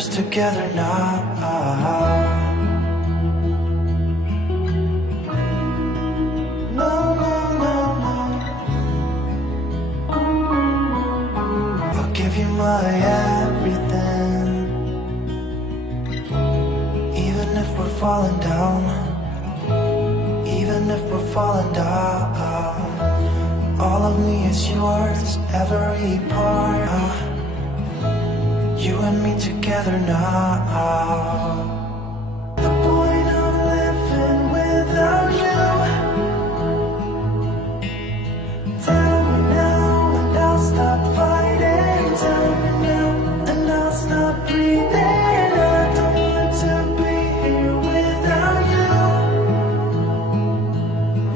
this together now. No, no, no, no. I'll give you my everything, even if we're falling down, even if we're falling down. All of me is yours, every part. You and me together now. The point of living without you. Tell me now and I'll stop fighting. Tell me now and I'll stop breathing. I don't want to be here without you.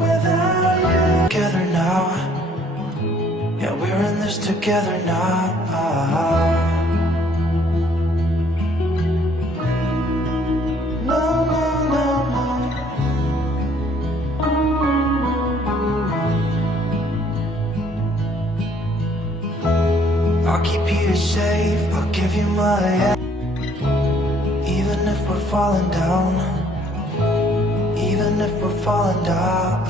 Without you. Together now. Yeah, we're in this together now. I'll keep you safe, I'll give you my even if we're falling down, even if we're falling down.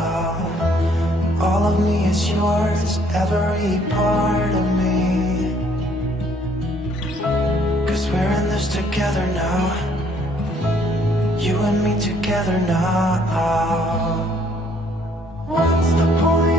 All of me is yours, every part of me. 'Cause we're in this together now. You and me together now. What's the point?